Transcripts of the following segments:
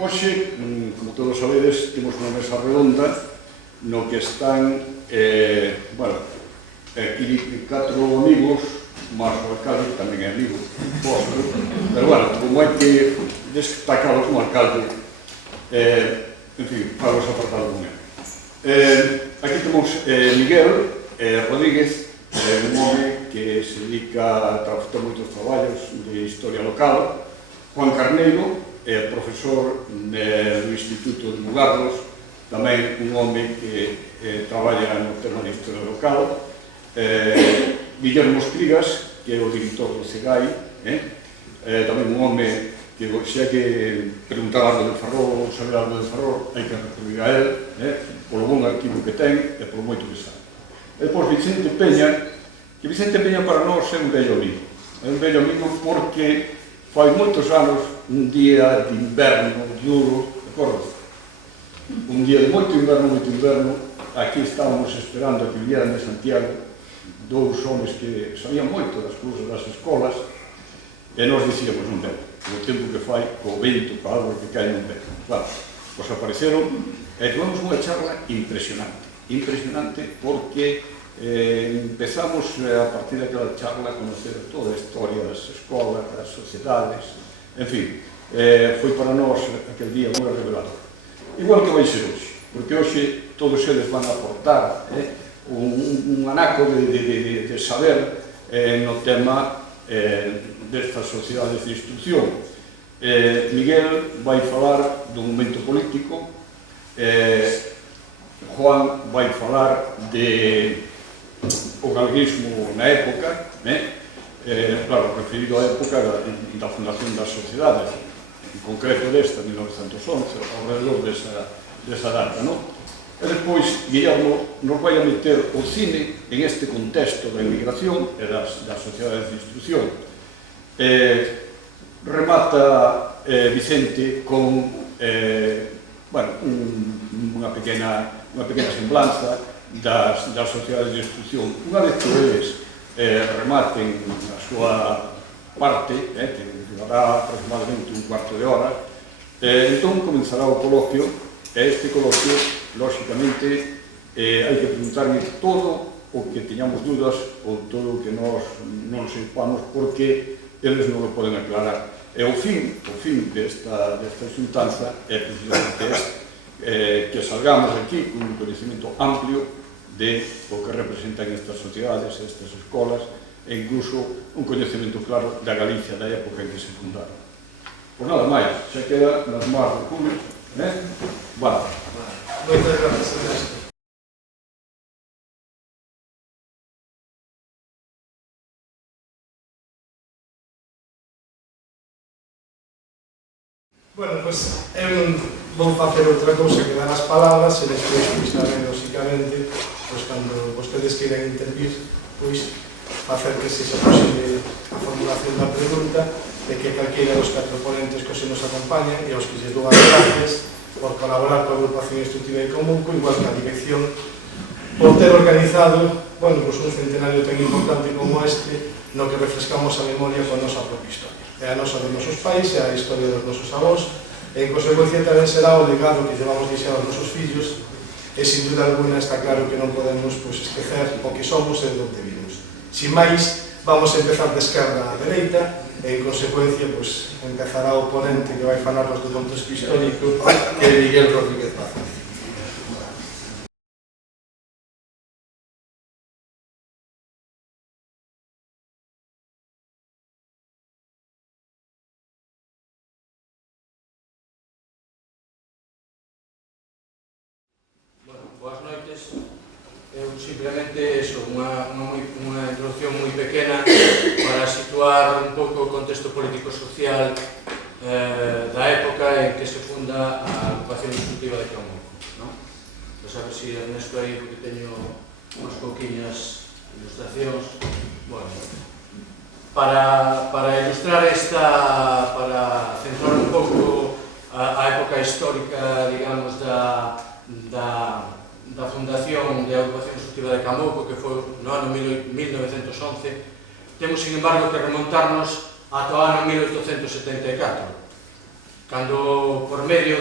Hoxe, como todos sabedes, temos unha mesa redonda no que están aquí 4 amigos, máis o alcalde, que tamén é amigo vostro, pero como hai que destacar como alcalde, en fin, para os apartados con ele. Aquí temos Miguel Rodríguez, un home que se dedica a facer moitos traballos de historia local. Juan Carneiro, profesor do Instituto de Mugardos, tamén un home que traballa no tema de historia local. Guillermo Estrigas, que é o director do CEGAI, tamén un home que se hai que preguntar algo de Ferrol ou saber algo de Ferrol, hai que recurrir a él, polo bon arquivo que ten e polo moito que sabe. E depois Vicente Peña, que Vicente Peña para nós é un vello amigo. É un vello amigo porque fai moitos anos, un día de inverno, de ouro, recordo? Un día de moito inverno, aquí estábamos esperando a que vieran de Santiago dous homes que sabían moito das cousas das escolas e nos dicíamos non ben, o tempo que fai, co vento, co água que cae non ben. Claro, pois apareceron e tivemos unha charla impresionante porque empezamos a partir daquela charla a conocer toda a historia das escolas, das sociedades, en fin, foi para nós aquel día moi revelador. Igual que vai ser hoxe, porque hoxe todos eles van a aportar un anaco de saber no tema destas sociedades de instrucción. Miguel vai falar do momento político, Juan vai falar de o galeguismo na época, claro, referido á época da fundación das sociedades, en concreto desta, 1911, alrededor desa data, non? E despois, Guillermo nos vai a meter o cine en este contexto da inmigración e das sociedades de instrucción. Remata Vicente con unha pequena semblanza das sociedades de instrucción. Unha vez que eles rematen a súa parte, que durará aproximadamente un cuarto de hora, entón comenzará o coloquio, e este coloquio, lóxicamente, hai que preguntarme todo o que teñamos dudas ou todo o que nós non sepamos, porque eles non o poden aclarar. E o fin desta xuntanza é precisamente este, que salgamos aquí con un coñecemento amplio de o que representan estas sociedades, estas escolas, e incluso un coñecemento claro da Galicia da época en que se fundaron. Pois nada máis, xa queda nas mãos do público, Vale. Moitas gracias, Ernesto. Bueno, pois eu non vou facer outra cousa que dar as palabras e despois, tamén, lóxicamente, cando vostedes queiran intervir, pois, facer que se posible a formulación da pregunta e que calqueira dos 4 ponentes que se nos acompañan e aos que lles dou as gracias por colaborar coa agrupación instructiva de Camuco, igual que a dirección, por ter organizado un centenario tan importante como este, no que refrescamos a memoria coa nosa propia historia. É a nosa dos nosos pais, é a historia dos nosos avós, e en consecuencia tamén será o legado que llevamos deixado aos nosos fillos, e sin duda alguna está claro que non podemos esquecer o que somos e de onde vimos. Sin máis, vamos a empezar de esquerda a dereita, e en consecuencia empezará o ponente que vai falarnos do contexto histórico, que é Miguel Rodríguez Paz. Boas noites. Eu simplemente unha introducción moi pequena para situar un pouco o contexto político-social da época en que se funda a agrupación instructiva de Camuco. Pois a ver se Ernesto aí, porque teño unhas pouquiñas ilustracións. Para ilustrar para centrar un pouco a época histórica, digamos, da fundación da Agrupación Instructiva de Camuco, que foi no ano 1911, temos, sin embargo, que remontarnos ata o ano 1874. cando por medio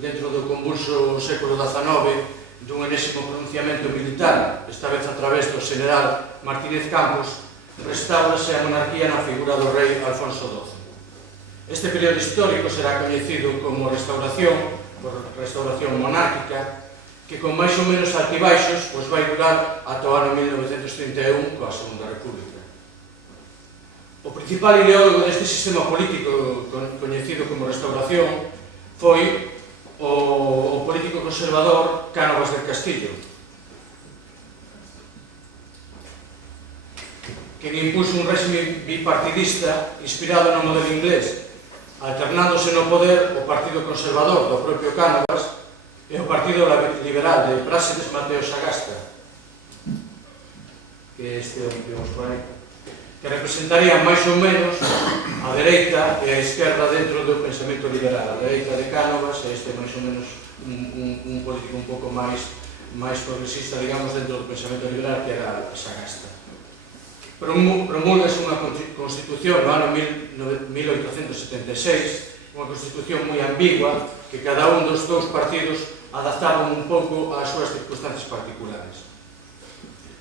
dentro do convulso século XIX, dun enésimo pronunciamento militar, esta vez a través do general Martínez Campos, restaurase a monarquía na figura do rei Alfonso XII. Este período histórico será coñecido como restauración, por restauración monárquica, que con máis ou menos altibaixos vai durar ata o ano 1931 coa Segunda República. O principal ideólogo deste sistema político coñecido como restauración foi o político conservador Cánovas del Castillo, que impuso un réxime bipartidista inspirado no modelo inglés, alternándose no poder o Partido Conservador do propio Cánovas e o Partido Liberal de Práxedes Mateo Sagasta, que este é o que vemos por aí, que representarían máis ou menos a dereita e a esquerda dentro do pensamento liberal. A dereita de Cánovas e este máis ou menos un político un pouco máis progresista, digamos, dentro do pensamento liberal, que era Sagasta. Promulgase unha constitución no ano 1876, unha constitución moi ambigua, que cada un dos dous partidos adaptaban un pouco ás súas circunstancias particulares.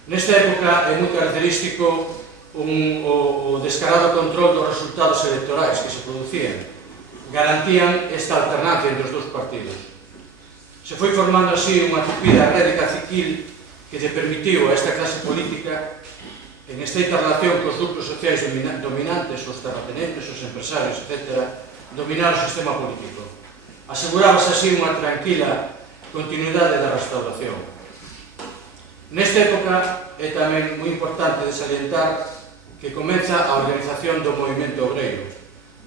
Nesta época é moi característico o descarado control dos resultados electorais que se producían. Garantían esta alternancia entre os dous partidos. Se foi formando así unha tupida rede caciquil que lle permitiu a esta clase política, en estreita relación cos grupos sociais dominantes, os terratenentes, os empresarios, etc., dominar o sistema político. Asegurábase así unha tranquila continuidade da restauración. Nesta época é tamén moi importante de salientar que comeza a organización do movimento obreiro,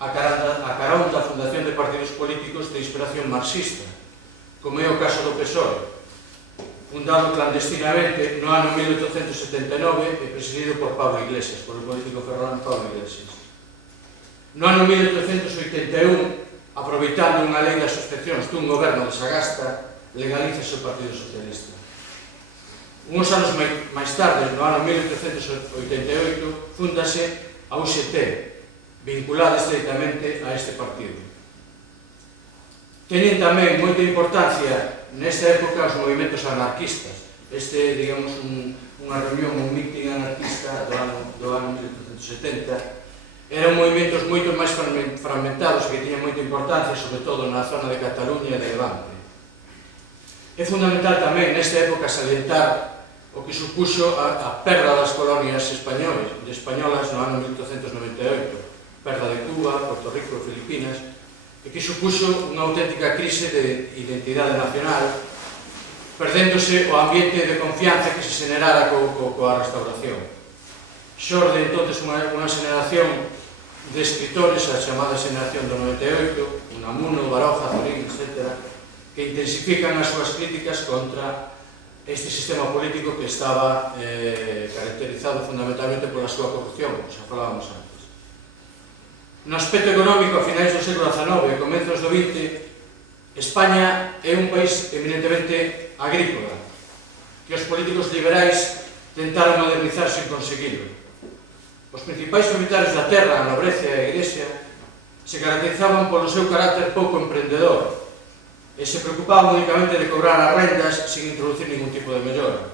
a carón da fundación de partidos políticos de inspiración marxista, como é o caso do PSOE, fundado clandestinamente no ano 1879 e presidido por Pablo Iglesias, por o político ferrolán Pablo Iglesias. No ano 1881, aproveitando unha lei das suspeccións dun goberno de Sagasta, legalízase o Partido Socialista. Uns anos máis tarde, no ano 1888, fundase a UGT, vinculada estreitamente a este partido. Teñen tamén moita importancia nesta época os movimentos anarquistas. Este, digamos, unha reunión, un meeting anarquista do ano 1870, eran movimentos moito máis fragmentados que tiñan moita importancia, sobre todo na zona de Cataluña e de Levante. É fundamental tamén nesta época salientar o que supuxo a perda das colonias españolas no ano 1898, perda de Cuba, Puerto Rico e Filipinas, e que supuxo unha auténtica crise de identidade nacional, perdéndose o ambiente de confianza que se xenerara coa restauración. Xorde entonces unha xeneración de escritores, a chamada xeneración do 98, Unamuno, Baroja, Zorín, etc., que intensifican as súas críticas contra este sistema político que estaba caracterizado fundamentalmente pola súa corrupción, como xa falábamos antes. No aspecto económico, a finais do século XIX e comezos do XX, España é un país eminentemente agrícola, que os políticos liberais tentaron modernizar sen conseguirlo. Os principais propietarios da terra, a nobreza e a igrexa, se caracterizaban polo seu carácter pouco emprendedor, e se preocupaban únicamente de cobrar as rendas sin introducir ningún tipo de mellora.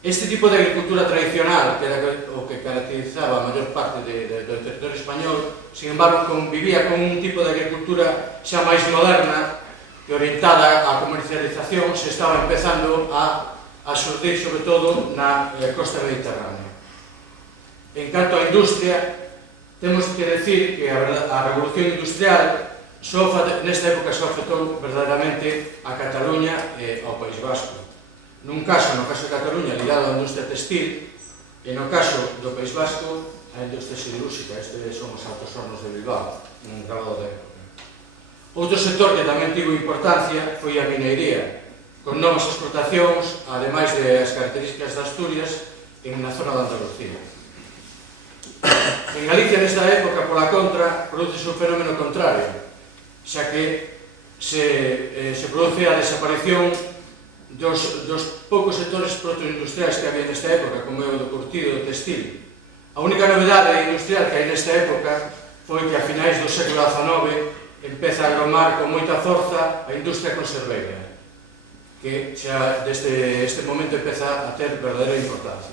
Este tipo de agricultura tradicional, que era o que caracterizaba a maior parte do territorio español, sin embargo, convivía con un tipo de agricultura xa máis moderna, que orientada á comercialización se estaba empezando a xurdir, sobre todo, na costa mediterránea. En canto á industria, temos que decir que a revolución industrial nesta época só afectou verdadeiramente a Cataluña e ao País Vasco. No caso de Cataluña, ligado á industria textil, e no caso do País Vasco, a industria siderúrxica. Estes son os Altos Hornos de Bilbao, un grabado da época. Outro sector que tamén tivo importancia foi a minería, con novas explotacións, ademais das características de Asturias, na zona de Andalucía. En Galicia, nesta época, pola contra, produce un fenómeno contrario, xa que se produce a desaparición dos poucos sectores protoindustriais que había nesta época, como é o do curtido e do textil. A única novedade industrial que hai nesta época foi que a finais do século XIX empeza a agromar con moita forza a industria conserveira, que xa desde este momento empeza a ter verdadeira importancia.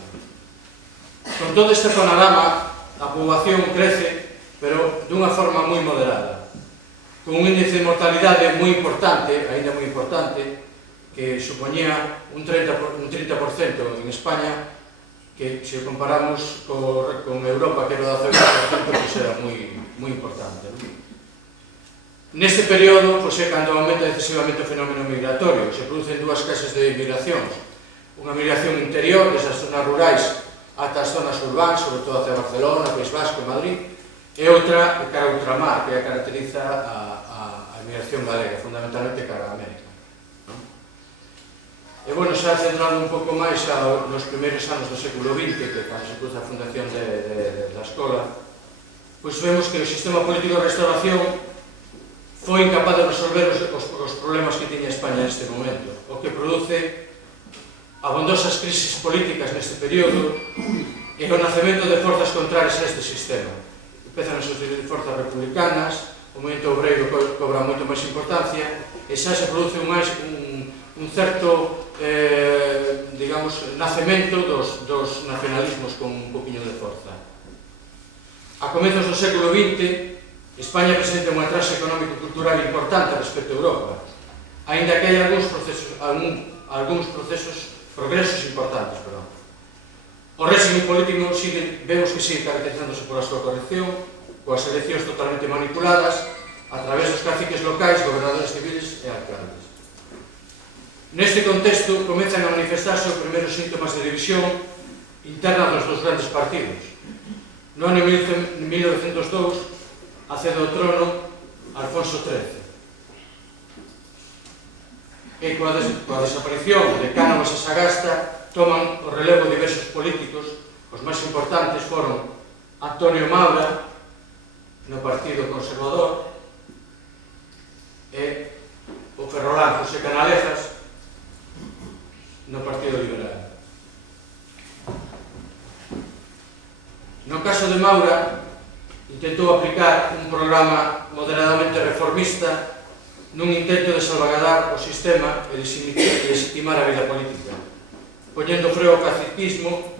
Con todo este panorama, a poboación crece, pero dunha forma moi moderada, con un índice de mortalidade moi importante, aínda moi importante, que supoñía un 30% en España, que se comparamos con Europa, que era o 18%, pois era moi importante. Neste período, pois é cando aumenta decisivamente o fenómeno migratorio. Se producen dúas clases de migracións. Unha migración interior, desde as zonas rurais ata as zonas urbanas, sobre todo hacia Barcelona, País Vasco e Madrid, e outra cara a ultramar, que caracteriza a migración galega, fundamentalmente cara a América. E, bueno, xa centrando un pouco máis nos primeiros anos do século XX, que cando se produce a fundación da escola, pois vemos que o sistema político de restauración foi incapaz de resolver os problemas que tiña España neste momento, o que produce abondosas crisis políticas neste período e o nacemento de forzas contrarias a este sistema. Empezan a surgir forzas republicanas, o movimento obreiro cobra moito máis importancia e xa se produce un certo, digamos, nacemento dos nacionalismos con un poquinho de forza. A comezos do século XX, España presenta unha traxe económico-cultural importante respecto a Europa, aínda que hai algúns progresos importantes. O réxime político vemos que sigue caracterizándose pola súa corrección, coas eleccións totalmente manipuladas, a través dos caciques locais, gobernadores civiles e alcaldes. Neste contexto, comezan a manifestarse os primeiros síntomas de división interna dos dos grandes partidos. No ano 1902, accede ao trono Alfonso XIII. E coa desaparición de Cánovas e Sagasta toman o relevo diversos políticos. Os máis importantes foron Antonio Maura no Partido Conservador e o ferrolán José Canalejas no Partido Liberal. No caso de Maura, intentou aplicar un programa moderadamente reformista nun intento de salvaguardar o sistema e legitimar a vida política, poñendo freo ao caciquismo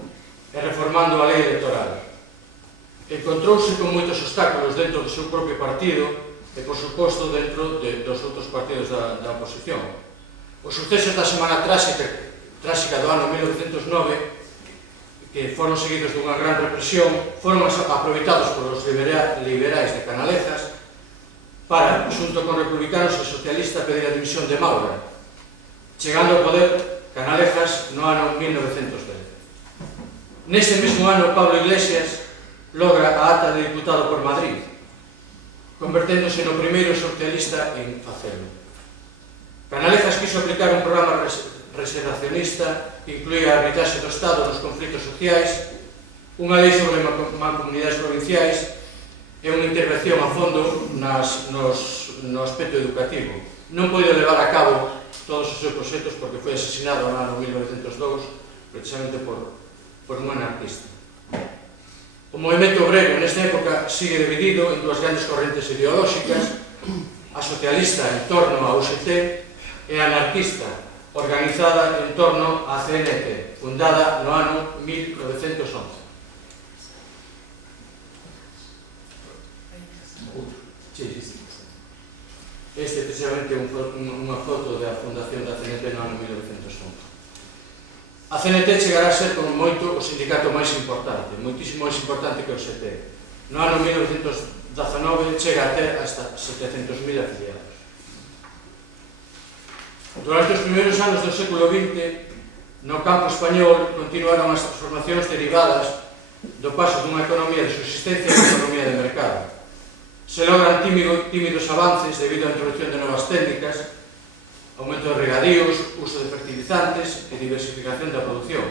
e reformando a lei electoral. Encontrouse con moitos obstáculos dentro do seu propio partido e, por suposto, dentro dos outros partidos da oposición. Os sucesos da Semana Tráxica do ano 1909, que foron seguidos dunha gran represión, foron aproveitados polos liberais de Canalejas para, xunto con republicanos e socialistas, pedir a dimisión de Maura, chegando ao poder Canalejas no ano 1913. Neste mesmo ano, Pablo Iglesias logra a ata de diputado por Madrid, converténdose no primeiro socialista en facelo. Canalejas quiso aplicar un programa reservacionista que incluía a arbitraxe do Estado nos conflitos sociais, unha lei sobre mancomunidades provinciais e unha intervención a fondo no aspecto educativo. Non pode levar a cabo todos os seus proxectos porque foi asesinado no ano 1902 precisamente por un anarquista. O movimento obrero nesta época sigue dividido en dúas grandes correntes ideolóxicas, a socialista en torno a UGT e a anarquista organizada en torno á CNT, fundada no ano 1911. Este é precisamente unha foto da fundación da CNT no ano 1911. A CNT chegará a ser como moito o sindicato máis importante, moitísimo máis importante que o SETE. No ano 1919 chega a ter hasta 700.000 afiliados. Durante os primeiros anos do século XX, no campo español continuaron as transformacións derivadas do paso dunha economía de subsistencia a unha economía de mercado. Se logran tímidos avances debido á introducción de novas técnicas, aumento de regadíos, uso de fertilizantes e diversificación da produción.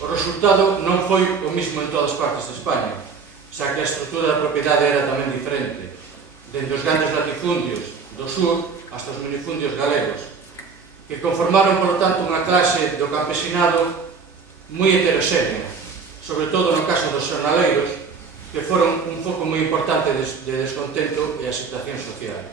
O resultado non foi o mismo en todas partes de España, xa que a estrutura da propiedade era tamén diferente, dende os grandes latifundios do sur hasta os minifundios galegos, que conformaron, por lo tanto, unha clase do campesinado moi heteroxénea, sobre todo no caso dos xornaleiros, que foron un foco moi importante de descontento e a situación social.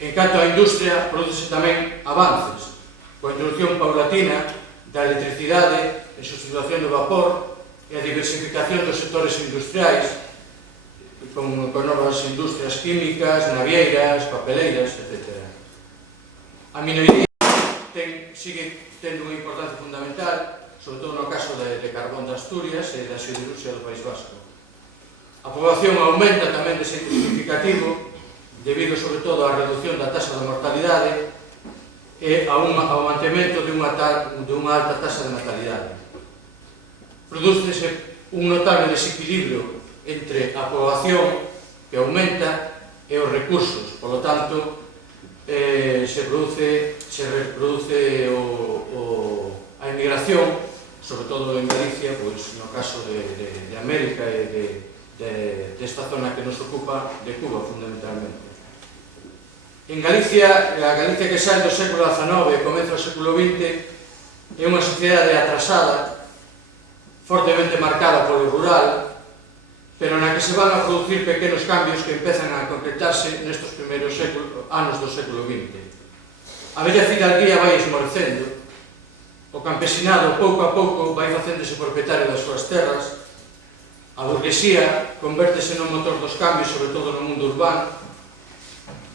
En canto á industria, produce tamén avances, coa introducción paulatina da electricidade en substitución do vapor e a diversificación dos sectores industriais, con novas industrias químicas, navieiras, papeleiras, etc. A minería sigue tendo unha importancia fundamental, sobre todo no caso de carbón de Asturias e da siderurgia do País Vasco. A poboación aumenta tamén de xeito significativo, debido sobre todo á reducción da taxa de mortalidade e ao mantemento de unha alta taxa de natalidade. Prodúcese un notable desequilibrio entre a poboación que aumenta e os recursos, polo tanto, se reproduce a emigración, sobre todo en Galicia, pois no caso de América e desta zona que nos ocupa, de Cuba, fundamentalmente. En Galicia, a Galicia que sai do século XIX e comeza o século XX, é unha sociedade atrasada, fortemente marcada polo rural, pero na que se van a producir pequenos cambios que empezan a concretarse nestes primeiros anos do século XX. A bella fidalguía vai esmorecendo, o campesinado pouco a pouco vai facéndose propietario das súas terras, a burguesía convértese no motor dos cambios, sobre todo no mundo urbano,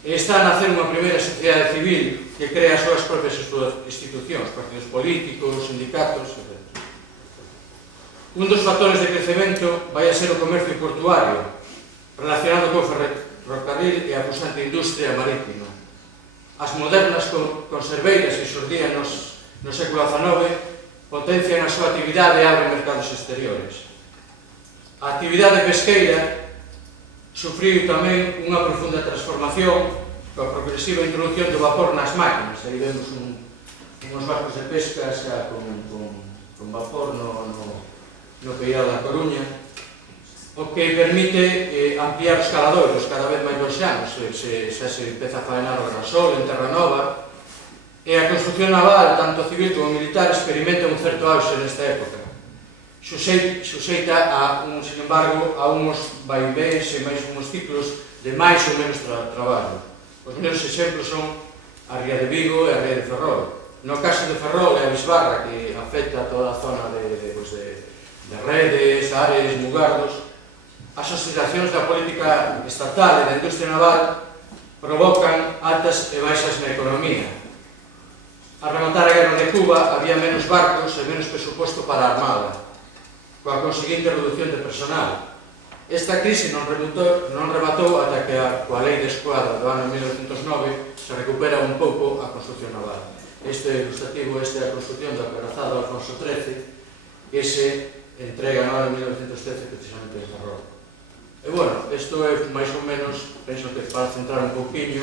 e está a nacer unha primeira sociedade civil que crea as súas propias institucións, partidos políticos, sindicatos, etc. Un dos factores de crecemento vai a ser o comercio portuario, relacionado co ferrocarril e a pujante industria marítima. As modernas conserveiras que xurdían no século XIX potencian a súa actividade e abren mercados exteriores. A actividade pesqueira sufriu tamén unha profunda transformación coa progresiva introducción do vapor nas máquinas. Aí vemos uns barcos de pesca xa con vapor no peirao da Coruña, o que permite ampliar os caladoiros cada vez máis lonxanos. Xa se empeza a faenar o Grasol en Terra Nova, e a construcción naval, tanto civil como militar, experimenta un certo auxe nesta época. Suxeita, sin embargo, a uns vaivéns e máis uns ciclos de máis ou menos traballo. Os meus exemplos son a Ría de Vigo e a Ría de Ferrol. No caso de Ferrol e a Bisbarra, que afecta a toda a zona de Redes, Ares, Mugardos, as oscilacións da política estatal e da industria naval provocan altas e baixas na economía. A rematar a guerra de Cuba, había menos barcos e menos presuposto para a armada, coa conseguinte reducción de personal. Esta crise non rematou ata que coa lei de escuadra do ano 1909 se recupera un pouco a construcción naval. Este é ilustrativo, esta é a construcción do acorazado Alfonso XIII, que se entrega no ano 1913 precisamente en Ferrol. E, bueno, isto é máis ou menos, penso que para centrar un pouquinho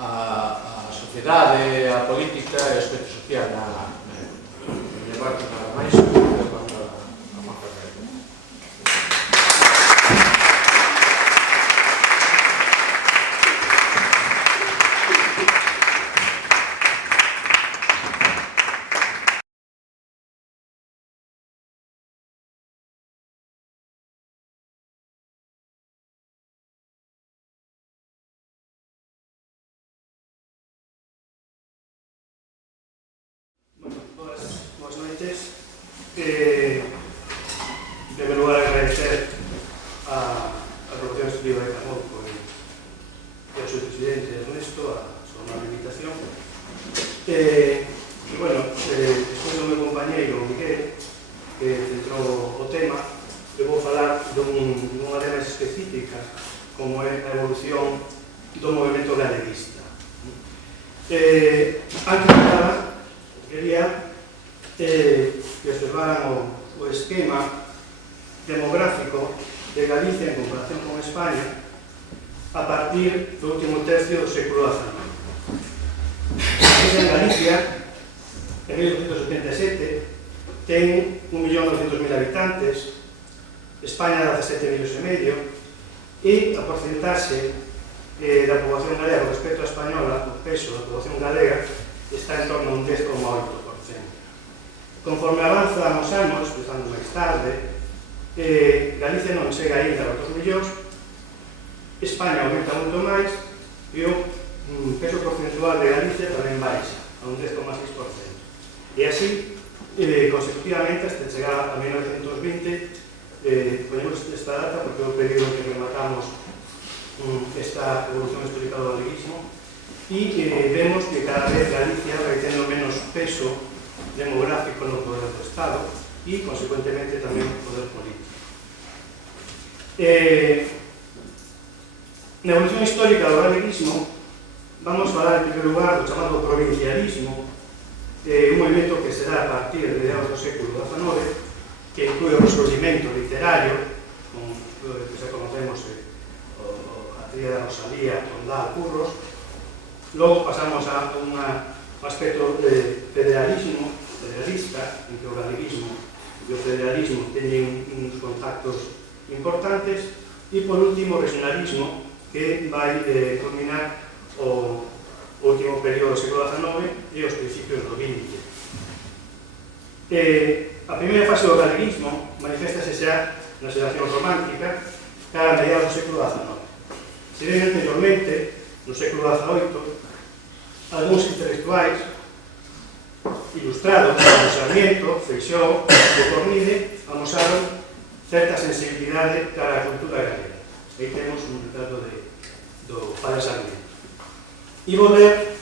a sociedade, a política e o aspecto social na parte nada máis. Boas noites. En primer lugar, agradecer a Promoción Estudiva de Camouco e ao seu presidente Ernesto a súa amable invitación. Bueno, despois do meu compañeiro Miguel, que centrou o tema, eu vou falar dunha área máis específica, como é a evolución do movimento galeguista. Antes de nada, quería que observaran o esquema demográfico de Galicia en comparación con España a partir do último tercio do século XIX. En Galicia, en 1977, ten 1.900.000 habitantes, España 17 millóns e medio, e a porcentaxe da poboación galega respecto a española, o peso da poboación galega, está en torno a un 10,8%. Conforme avanzan os anos, empezando máis tarde, Galicia non chega ainda aos 2 millóns, España aumenta moito máis e o peso porcentual de Galicia tamén baixa a un 10,6%. E así, consecutivamente, hasta chegar a 1920, ponemos esta data porque é o período en que rematamos esta evolución histórica do galeguismo e vemos que cada vez Galicia vai tendo menos peso demográfico no poder do Estado e, consecuentemente, tamén no poder político. Na evolución histórica do galeguismo vamos falar en primeiro lugar do chamado provincialismo, un movimento que se dá a partir de mediados do século XIX, que inclui o resurgimento literario, con o que xa conocemos a tríada Rosalía, Tondá, Curros. Logo pasamos a un aspecto de federalista, en que o galeguismo e o federalismo teñen uns contactos importantes, e por último o regionalismo, que vai culminar o último período do século XIX e os principios do XX. A primeira fase do galeguismo manifestase xa na xeración romántica cara a mediados do século XIX. Se ven anteriormente, no século XVIII, algúns intelectuais ilustrados como Sarmiento, Feixóo e Cornide amosaron certa sensibilidade cara á cultura galega. Aí temos un retrato do padre Sarmiento. E vou ler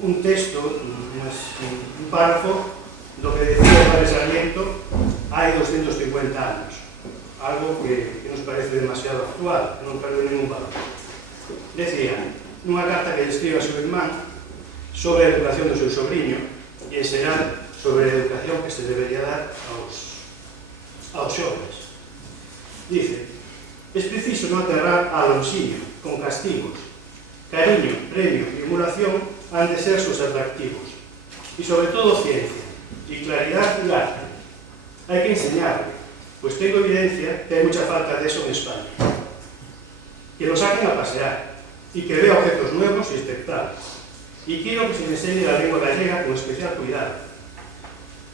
un texto, un párrafo do que decía o padre Sarmiento hai 250 anos, algo que nos parece demasiado actual, que non perde ningún valor. Decía, nunha carta que escribe a seu irmán sobre a educación do seu sobrinho e, en xeral, sobre a educación que se debería dar aos xóvenes. Dice, es preciso non aterrar a Alonsiño con castigos. Cariño, premio e emulación han de ser sus atractivos. Y sobre todo ciencia, y claridad y arte. Hay que enseñarle, pues tengo evidencia que hay mucha falta de eso en España. Que lo saquen a pasear, y que vea objetos nuevos y espectrales. Y quiero que se le enseñe la lengua gallega con especial cuidado.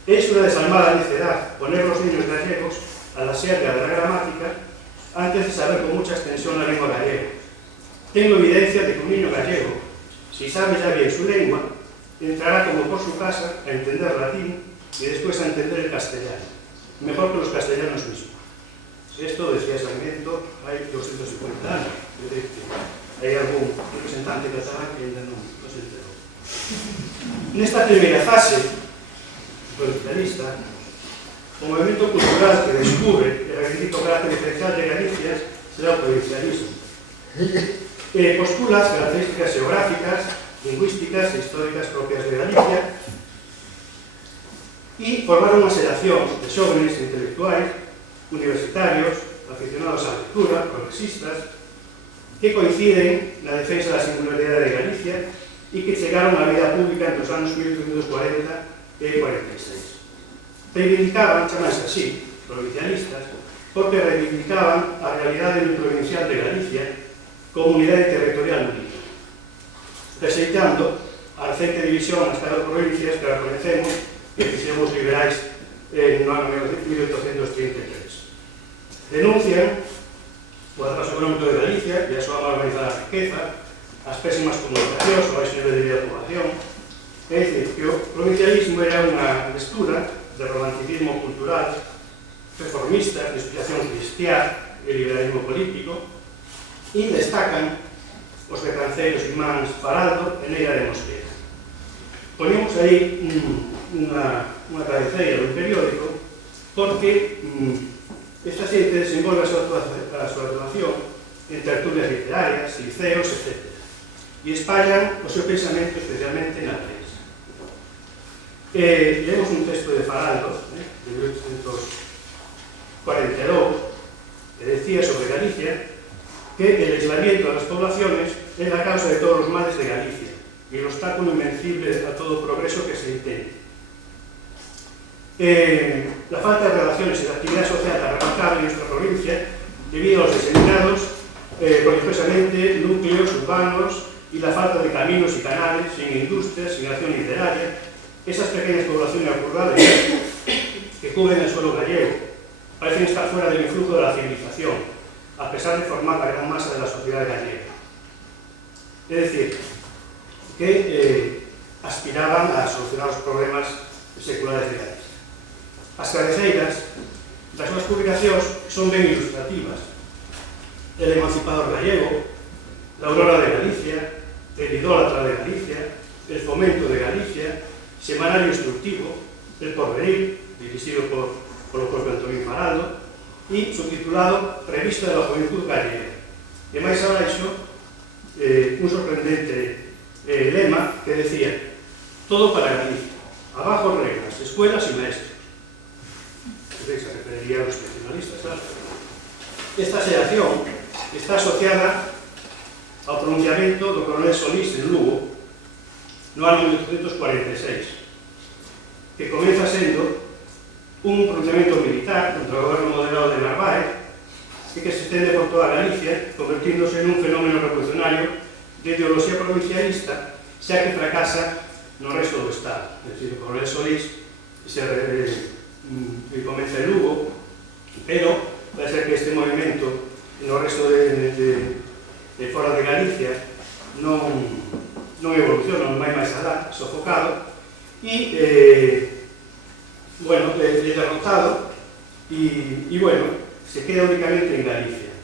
Es una desalmada necedad poner los niños gallegos a la sierra de la gramática antes de saber con mucha extensión la lengua gallega. Tengo evidencia de que un niño gallego, si sabe ya bien su lengua, entrará como por su casa a entender latín y después a entender el castellano, mejor que los castellanos mismos. Esto decía Sarmiento hay 250 años. Es decir, que hay algún representante catalán que ainda non se enterou. Nesta primeira fase provincialista, o movimento cultural que descubre e reivindica o carácter diferencial de Galicia será o provincialismo. Postula as características geográficas, lingüísticas e históricas propias de Galicia e formar unha xeración de xóvenes intelectuais, universitarios, aficionados á lectura, progresistas, que coinciden na defensa da singularidade de Galicia e que chegaron á vida pública entre os anos 1840 e 46. Reivindicaban, chamanse así, provincialistas, porque reivindicaban a realidade provincial de Galicia como unidade territorial única, rexeitando a recente división nas cada provincias que reconhecemos que fixemos liberais no ano 1833. Denuncian o atraso económico de Galicia e a súa mal organizada riqueza, as pésimas comunicacións, o baixo nivel de vida da población. É dicir, que o provincialismo era unha mestura de romanticismo cultural, reformista, de inspiración cristiá e liberalismo político, e destacan os becanceiros irmáns Faraldo e Neira de Mosquera. Ponemos aí unha cabeceira do periódico porque esta xente desenvolve a súa actuación en tertulias literarias, liceos, etc. E espallan o seu pensamento especialmente na prensa. Leemos un texto de Faraldo, de 1842, que decía sobre Galicia que el aislamiento de las poblaciones es la causa de todos los males de Galicia y el obstáculo invencible a todo progreso que se intente. La falta de relaciones y de actividad social tan remarcable en nuestra provincia, debido a los diseminados, expresamente núcleos urbanos y la falta de caminos y canales, sin industrias, sin acción literaria, esas pequeñas poblaciones rurales que cubren el suelo gallego parecen estar fuera del influjo de la civilización, a pesar de formar la gran masa de la sociedad gallega. Es decir, que aspiraban a solucionar os problemas seculares de Galicia. As cabeceiras das súas publicacións son ben ilustrativas. El Emancipador Gallego, La Aurora de Galicia, El Idólatra de Galicia, El Fomento de Galicia, Semanario Instructivo, El Porvenir, dirigido por o propio Antonio Faraldo, e subtitulado Revista de la Juventud Gallega. E máis abaixo, un sorprendente lema que decía: todo para Galicia, abajo reglas, escuelas y maestros. Se referiría a los especialistas, claro. Esta xeración está asociada ao pronunciamento do coronel Solís en Lugo no ano 1846, que comeza sendo un pronunciamento militar contra o goberno moderado de Narváez e que se estende por toda Galicia, convertíndose en un fenómeno revolucionario de ideoloxía provincialista, xa que fracasa no resto do Estado. É dicir, o coronel Solís comeza en Lugo, pero vai ser que este movimento no resto de fora de Galicia non evoluciona, non vai máis alá, sofocado, e bueno, derrotado, e bueno, se queda únicamente en Galicia.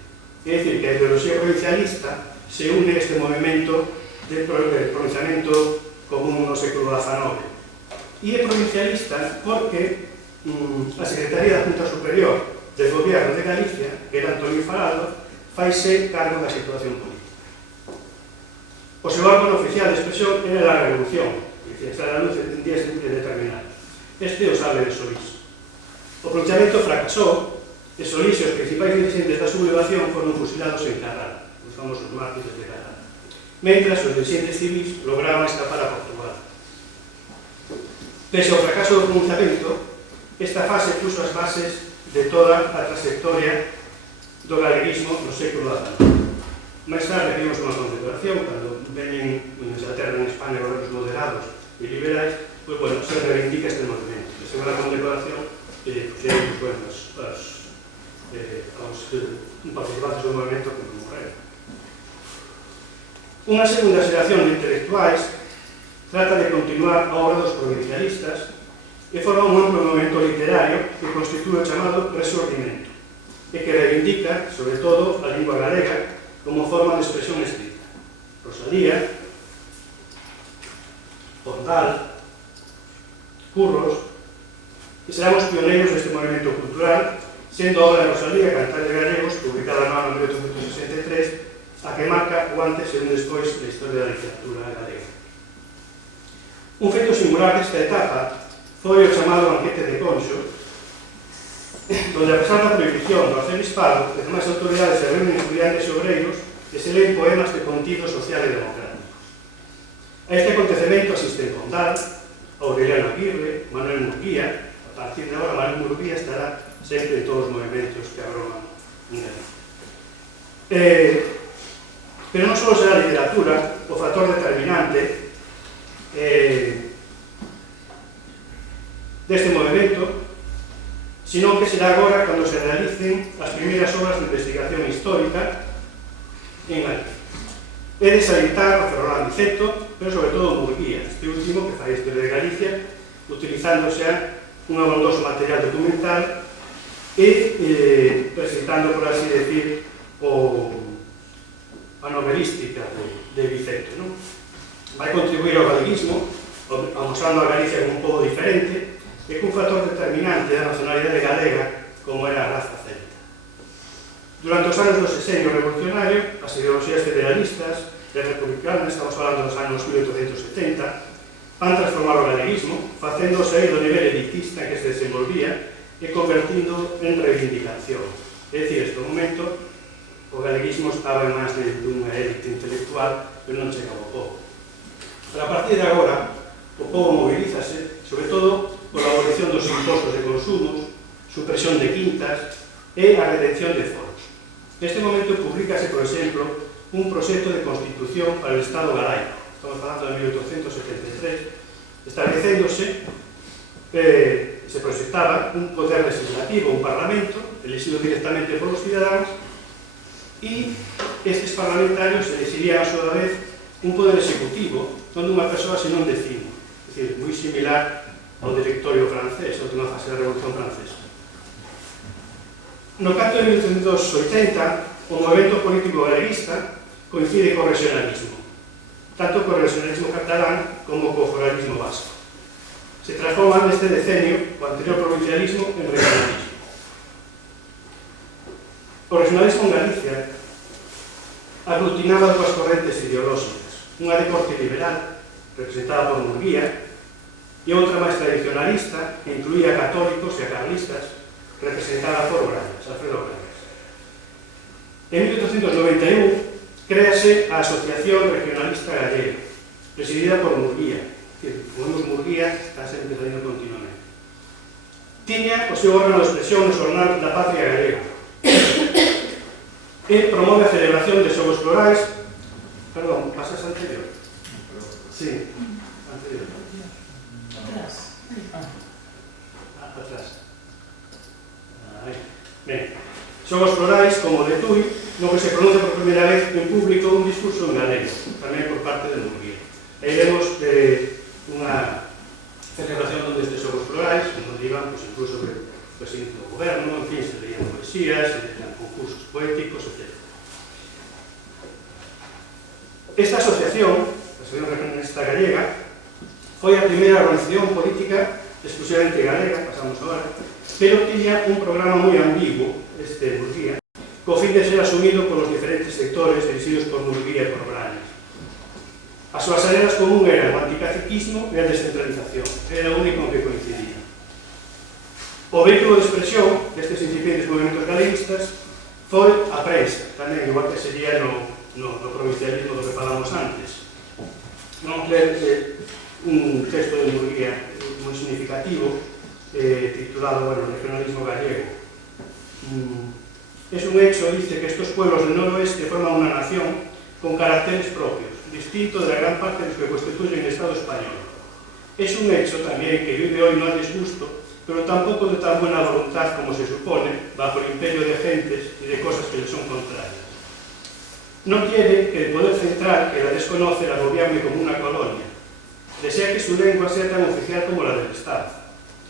É dicir, que a ideoloxía provincialista se une a este movimento de pronunciamento común no século XIX. E é provincialista porque a Secretaría da Junta Superior del Gobierno de Galicia, que era Antonio Faraldo, faise cargo da situación política. O seu órgano oficial de expresión era a Revolución, que está a luz en días determinados. Este o sabe de Solís. O pronunciamento fracasou e Solís e os principais dirigentes da sublevación foron fusilados en Carral, os famosos mártires de Carral, mentras os dirigentes civis lograban escapar a Portugal. Pese ao fracaso do pronunciamento, esta fase puso as bases de toda a trayectoria do galeguismo no século XIX. Máis tarde vimos unha concentración, cando veñen en Inglaterra e en España gobernos moderados e liberais, pois, bueno, se reivindica este movimento. A segunda condecoración puxeron, bueno, aos participantes do movimento que morreron. Unha segunda xeración de intelectuais trata de continuar a obra dos provincialistas e forma un amplo movimento literario que constitúe o chamado Resurdimento e que reivindica, sobre todo, a lingua galega como forma de expresión escrita. Rosalía, Pondal, Curros, e serán os pioneiros deste movimento cultural, sendo a obra de Rosalía, Cantares Galegos, publicada no ano 1863, a que marca o antes e un despois da historia da literatura galega. Un feito singular desta etapa foi o chamado Banquete de Conxo, donde, a pesar da prohibición do arcebispado, as demais autoridades se reúnen estudiantes e obreiros e se leen poemas de contido social e democrático. A este acontecemento asisten Pondal, Aureliano Aguirre, Manuel Murguía. A partir de agora, Manuel Murguía estará sempre en todos os movimentos que abroman en Galicia. Pero non só será a literatura o factor determinante deste movimento, sino que será agora cando se realicen as primeiras obras de investigación histórica en Galicia. É de salientar o Ferrolán Niceto, pero sobre todo Murguía, este último que fai a historia de Galicia, utilizando xa un abondoso material documental e presentando, por así decir, a novelística de Vicente, non? Vai contribuir ao galeguismo, amosando a Galicia como un pobo diferente e cun factor determinante da nacionalidade galega como era a raza celta. Durante os anos do sexenio revolucionario, as ideoloxías federalistas e republicanas, estamos falando dos anos 1870, van transformar o galeguismo, facendo sair do nivel elitista que se desenvolvía e convertindo en reivindicación. É dicir, neste momento, o galeguismo estaba en máis dunha élite intelectual, pero non chegaba ao povo. Pero a partir de agora, o povo mobilízase, sobre todo, pola abolición dos impostos de consumos, supresión de quintas e a redención de foros. Neste momento publicase, por exemplo, un proxecto de constitución para o Estado galaico. Estamos falando de 1873, establecéndose se proxectaba un poder legislativo, un parlamento, elegido directamente polos cidadáns, e estes parlamentarios elegirían a súa vez un poder executivo onde unha persoa se non decimo, é dicir, moi similar ao directorio francés, a última fase da Revolución Francesa. No canto de 1880, o movimento político galeguista coincide co regionalismo, tanto co regionalismo catalán como co foralismo vasco. Se transforman neste decenio o anterior provincialismo en regionalismo. O regionalismo en Galicia aglutinaba dúas correntes ideolóxicas, unha de corte liberal, representada por Murguía, e outra máis tradicionalista, que incluía católicos e a carlistas, representada por Brañas, Alfredo Brañas. En 1891, créase a Asociación Regionalista Gallega, presidida por Murguía, que, como vemos, Murguía está sempre salindo continuamente. Tiña o seu órgano de expresión no xornal da Patria Galega e promove a celebración de xogos florais. Perdón, pasas anterior? Sí, anterior. Atrás. Ben, xogos florais como de Tui, no que se pronuncia por primeira vez en público un discurso en galego, tamén por parte de Murguía. Aí vemos unha celebración onde estes xogos florais, onde iban incluso o presidente do goberno, en fin, se leían poesías, se leían concursos poéticos, etc. Esta asociación, a Asociación Regionalista Gallega, foi a primeira organización política exclusivamente galega, pasamos agora, pero tiña un programa moi ambiguo, este Murguía, co fin de ser asumido polos diferentes sectores dirixidos por Murguía e por Brañas. As súas áreas común eran o anticaciquismo e a descentralización, era o único que coincidía. O vehículo de expresión destes incipientes movimentos galeguistas foi a prensa, tamén igual que sería no provincialismo do que falamos antes. Non ler un texto de Murguía moi significativo, titulado, bueno, Regionalismo Gallego. Es un hecho, dice, que estos pueblos del noroeste forman una nación con caracteres propios, distinto de la gran parte de los que constituyen el Estado español. Es un hecho también que vive hoy no a disgusto, pero tampoco de tan buena voluntad como se supone, bajo el imperio de gentes y de cosas que le son contrarias. No quiere que el poder central, que la desconoce, la gobierne como una colonia. Desea que su lengua sea tan oficial como la del Estado,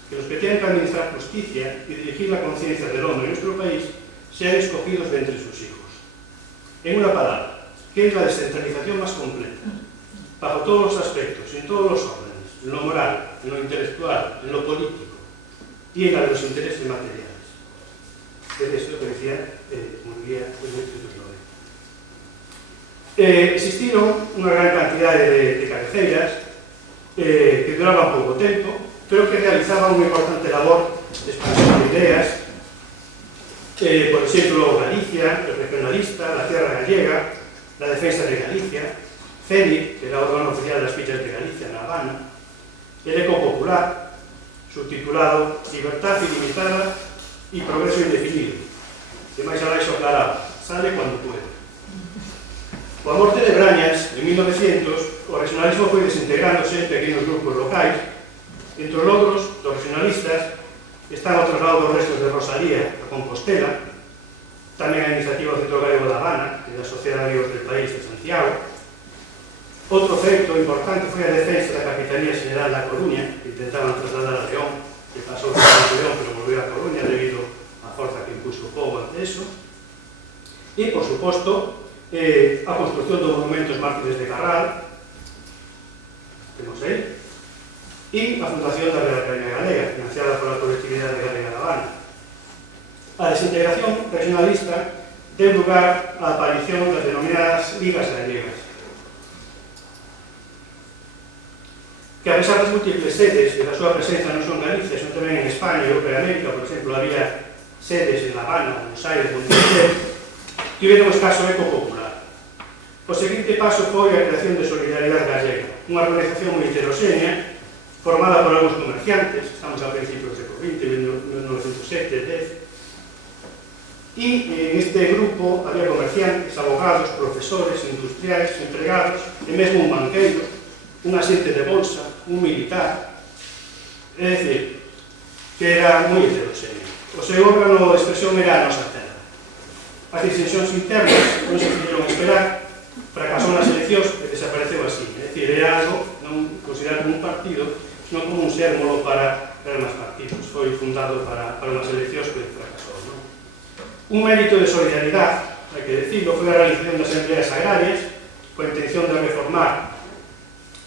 que los que tienen que administrar justicia y dirigir la conciencia del hombre en nuestro país sean escogidos de entre sus hijos. En una palabra, que es la descentralización más completa, bajo todos los aspectos, en todos los órdenes, en lo moral, en lo intelectual, en lo político y en la de los intereses materiales. Es esto que decía Murguía en 1890. Existieron una gran cantidad de cabeceiras que duraban poco tiempo, pero que realizaban una importante labor de expansión de ideas. Por ejemplo, Galicia, el regionalista, la tierra gallega, la defensa de Galicia, CENIC, que era el órgano oficial de las fichas de Galicia en La Habana, el Eco Popular, subtitulado Libertad ilimitada y progreso indefinido, que máis abaixo aclaraba, sale cuando puede. Coa morte de Brañas, en 1900, o regionalismo foi desintegrándose en pequenos grupos locais. Entre os logros dos regionalistas están ao traslado dos restos de Rosalía a Compostela, tamén a iniciativa do Centro Galego da Habana e da Sociedade de Amigos del País de Santiago. Outro feito importante foi a defensa da Capitanía General da Coruña, que intentaban trasladar a León, que pasou a León, pero volveu a Coruña debido á forza que impuso o povo ante eso. E, por suposto, a construcción dos monumentos mártires de Carral, temos aí, e a fundación da Real Academia Galega, financiada pola colectividade galega da Habana. A desintegración regionalista deu lugar á aparición das denominadas ligas gallegas, que a pesar das múltiples sedes e da súa presenza non son Galicia, son tamén en España, Europa e América. Por exemplo, había sedes en La Habana, Buenos Aires, Montevideo, tiveron escaso eco popular. O seguinte paso foi a creación de Solidaridade Gallega, unha organización moi heteroxénea, formada por algúns comerciantes, estamos a principios do século XX, 1907, 10, e en este grupo había comerciantes, abogados, profesores, industriais, empregados, e mesmo un banqueiro, un asente de bolsa, un militar. É dicir, que era moi heterogéneo. O seu órgano de expresión era a nosa terra. As disensións internas non se fixeron esperar, fracasou nas eleccións e desapareceu así. É dicir, era algo non considerado como un partido, non como un sérmolo para máis partidos. Foi fundado para unhas eleccións que fracasou. Non? Un mérito de solidaridade, hai que decirlo, foi a realización das asambleas agrarias, coa intención de reformar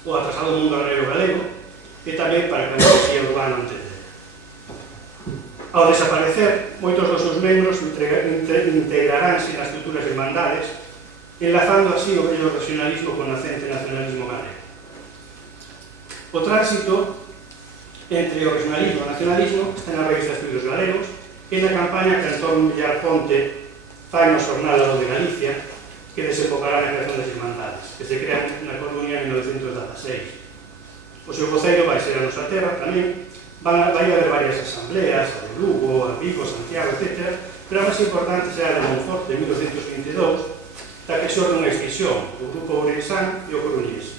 o atrasado mundo agrario galego, e tamén para que a enerxía urbana entender. Ao desaparecer, moitos dos seus membros integraránse nas estruturas de irmandades, enlazando así o vello regionalismo con nacente nacionalismo galego. O tránsito entre o regionalismo e o nacionalismo está na revista Estudios Galegos e na campaña que Antón Villar Ponte fai no xornal de Galicia, que desembocará na creación das irmandades, que se crean na Coruña en 1916. O seu voceiro vai ser a nosa terra tamén. Vai haber varias asambleas, a de Lugo, a Vigo, Santiago, etc. Pero a máis importante será a de Monforte, en 1922, da que xorde unha escisión, o Grupo Ourensán e o Coruñés.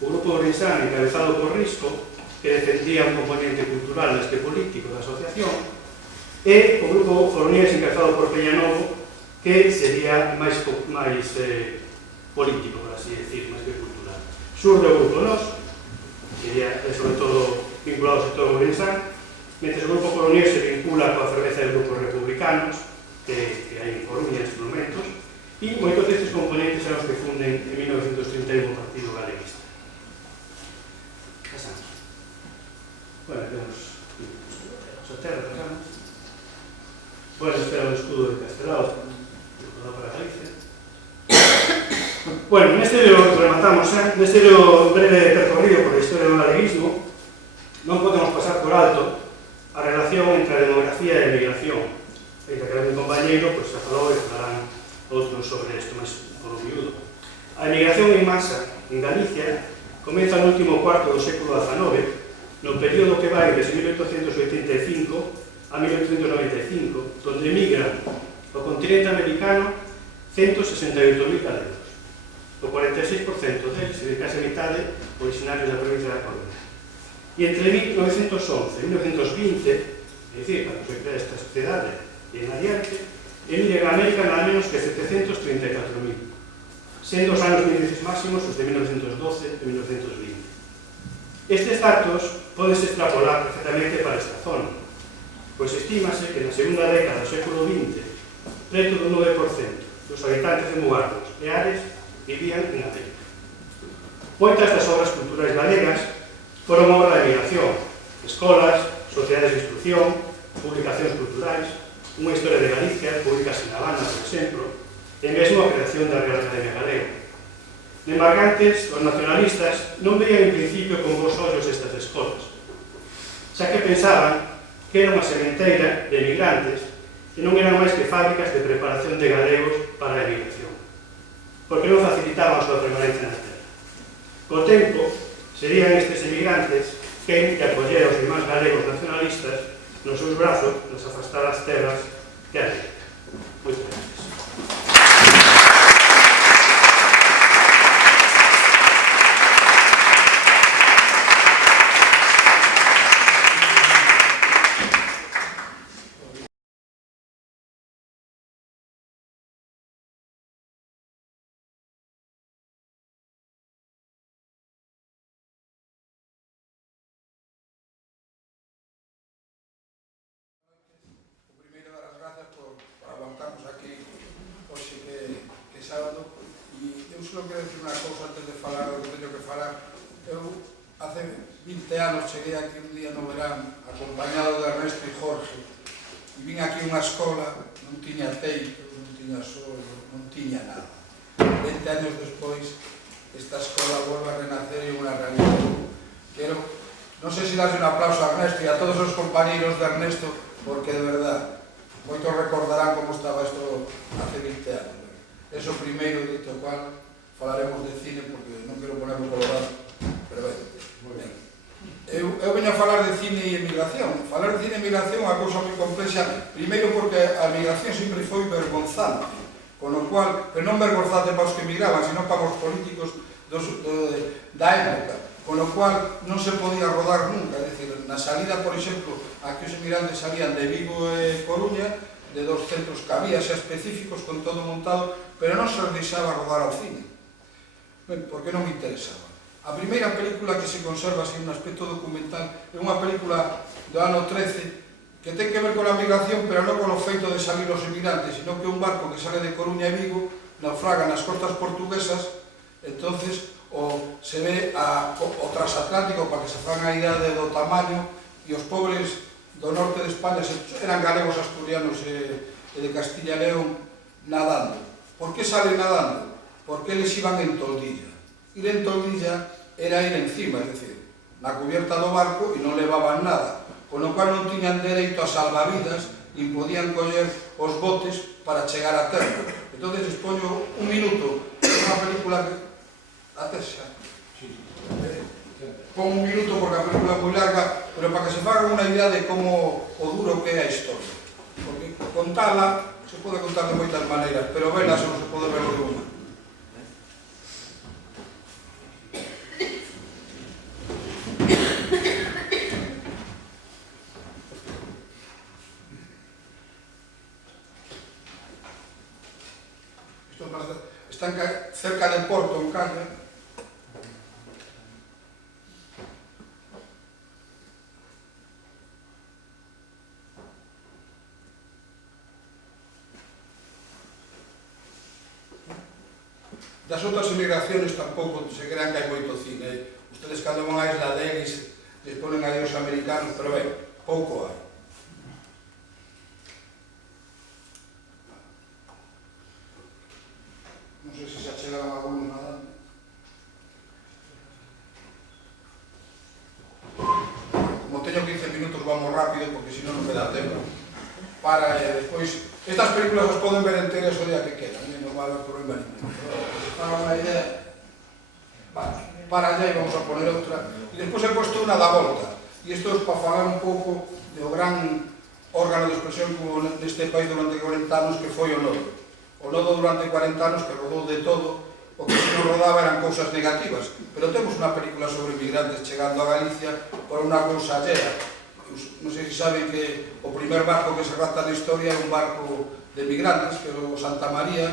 O Grupo Ourensán, encabezado por Risco, que defendía un componente cultural neste político da asociación, e o Grupo Coruñés, encabezado por Peñanovo, que sería máis político, por así decir, máis que cultural. Xurde o Grupo Nos, que sería, sobre todo, vinculado ao sector ourensán, mentre o Grupo Coruñés se vincula coa ferveza de grupos republicanos que hai en Coruña nestes momentos, e moitos destes componentes eran os que funden en 1931 o Partido Galeguista. Pasamos. Bueno, temos a terra, pasamos. Bueno, espera o escudo de Castelao, para Galicia. Bueno, neste rematamos, neste breve percorrido por a historia do galeguismo, non podemos pasar por alto a relación entre a demografía e a emigración. E que era un compañeiro, pois, xa falou e falarán outros sobre isto, máis por o miúdo. A emigración en masa en Galicia comeza no último cuarto do século XIX, no período que vai desde 1885 a 1895, donde emigran ao continente americano 168.000 galegos. O 46% deles, de case a mitade, originarios da provincia da Coruña. E entre 1911 e 1920, é dicir, cando se crea esta sociedade e en adiante, emigran a América nada menos que 734.000, sendo os anos índices máximos os de 1912 e 1920. Estes datos podense extrapolar perfectamente para esta zona, pois estímase que na segunda década do século XX, preto do 9% dos habitantes de Mugardos e Ares vivían en América. Moitas das obras culturais galegas foron obra da emigración, escolas, sociedades de instrucción, publicacións culturais, unha historia de Galicia, públicas en Habana, por exemplo, e mesmo a creación da Real Academia Galega. De embarcantes, os nacionalistas non veían en principio con bons ollos estas escolas, xa que pensaban que era unha sementeira de emigrantes e non eran máis que fábricas de preparación de galegos para a emigración, porque non facilitaban a súa permanencia na terra. Co tempo, serían estes emigrantes quen que acollera os demais galegos nacionalistas nos seus brazos nas afastadas terras de América. Moitas gracias. Sábado, e eu só quero decir unha cousa antes de falar o que teño que falar. Eu, hace 20 anos, cheguei aquí un día no verán, acompañado de Ernesto e Jorge, e vin aquí unha escola, non tiña teito, non tiña solo, non tiña nada. 20 anos despois, esta escola volve a renacer en unha realidade. Quero, non sei se darse un aplauso a Ernesto e a todos os compañeros de Ernesto, porque de verdad, moitos recordarán como estaba isto hace 20 anos. Eso primeiro, dito cual, falaremos de cine, porque non quero ponerme colorado, pero ben. Eu veño a falar de cine e emigración. Falar de cine e emigración é unha cousa moi complexa, primeiro porque a emigración sempre foi vergonzante, con o cual, pero non vergonzante para os que emigraban, sino para os políticos da época, con lo cual non se podía rodar nunca, é dicir, na salida, por exemplo, aquí os emigrantes salían de Vigo e Coruña, de dos centros que había xa específicos, con todo montado, pero non se os deixaba rodar ao cine, porque non me interesaba. A primeira película que se conserva así un aspecto documental é unha película do ano 13 que ten que ver con a migración, pero non con o feito de salir os emigrantes, sino que un barco que sale de Coruña e Vigo naufraga nas costas portuguesas, entonces se ve o transatlántico, para que se fan a idea do tamaño, e os pobres do norte de España eran galegos, asturianos e de Castilla e León nadando. Por que salen nadando? Porque eles iban en toldilla. Ir en toldilla era ir encima, é dicir, na cubierta do barco e non levaban nada, con lo cual non tiñan dereito a salvavidas e podían coller os botes para chegar a terra. Entón, expoño un minuto, unha película que... Até xa. Pon un minuto porque a película é moi larga, pero para que se fagan unha idea de como o duro que é a historia. Porque contala, se pode contar de moitas maneiras, pero vela só non se pode ver de unha. Están cerca de Porto, en Caña. Das outras emigraciones tampouco se crean que hai moito cine. Ustedes cando van a Isla de Ellis les ponen aí os americanos, pero ben, pouco hai. Non sei se xa chegaron algunos nadando. Como teño 15 minutos vamos rápido porque se non me dá tempo. Para despois, estas películas as poden ver enteras o día que quedan, non vai haber problema ningún. Para unha idea, vale, para allá e vamos a poner outra. E despois he posto unha da volta. E isto é para falar un pouco do gran órgano de expresión neste país durante 40 anos que foi o Nodo. O Nodo durante 40 anos que rodou de todo, o que se non rodaba eran cousas negativas, pero temos unha película sobre migrantes chegando a Galicia por unha cousa allea. Non sei se saben que o primer barco que se rapta na historia é un barco de migrantes, que é o Santa María,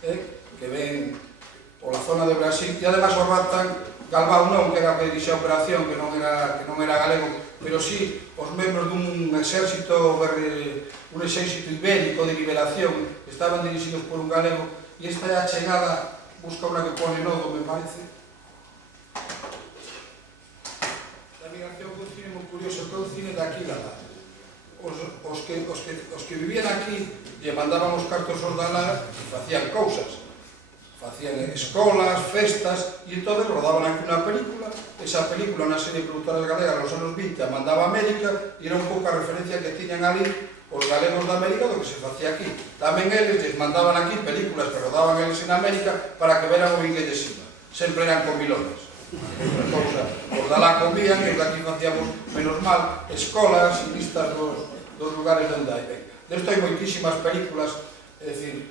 que ven pola zona de Brasil, e además o raptan Galvao non, que era que dixe a operación, que non era galego, pero sí os membros dun exército ibérico de liberación, estaban dirixidos por un galego, e esta é a chegada, busca unha que pone Nodo, me parece. A migración é un cine moi curioso, que é un cine daqui da lá. Os que vivían aquí lle mandaban os cartos aos da lá e facían cousas. Facían escolas, festas, e entón rodaban aquí unha película. Esa película, na serie productoras galegas nos anos 20, a mandaba a América, e era un pouco a referencia que tiñan ali os galegos da América do que se facía aquí. Tamén eles les mandaban aquí películas que rodaban eles en América para que veran o bien que lles iba. Sempre eran comilones. Os da lá comían e os de aquí facíamos, menos mal, escolas e listas dos lugares onde hai. Desto hai moitísimas películas, é dicir,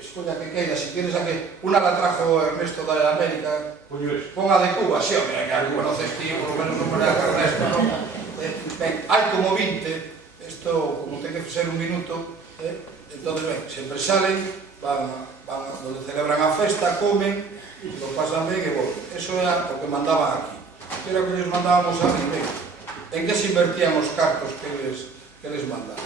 escolla que queira, se queres a que unha la trajo Ernesto da América, pon a de Cuba, xe, que a Cuba non cestío, por lo menos non pone a Ernesto, non? Ben, hai como 20, isto, como ten que ser un minuto, entón, ben, sempre salen, van donde celebran a festa, comen, lo pasan ben e volven. Eso era o que mandaban aquí. Que era o que les mandábamos a mí, ben. En que se invertían os cartos que les mandaban?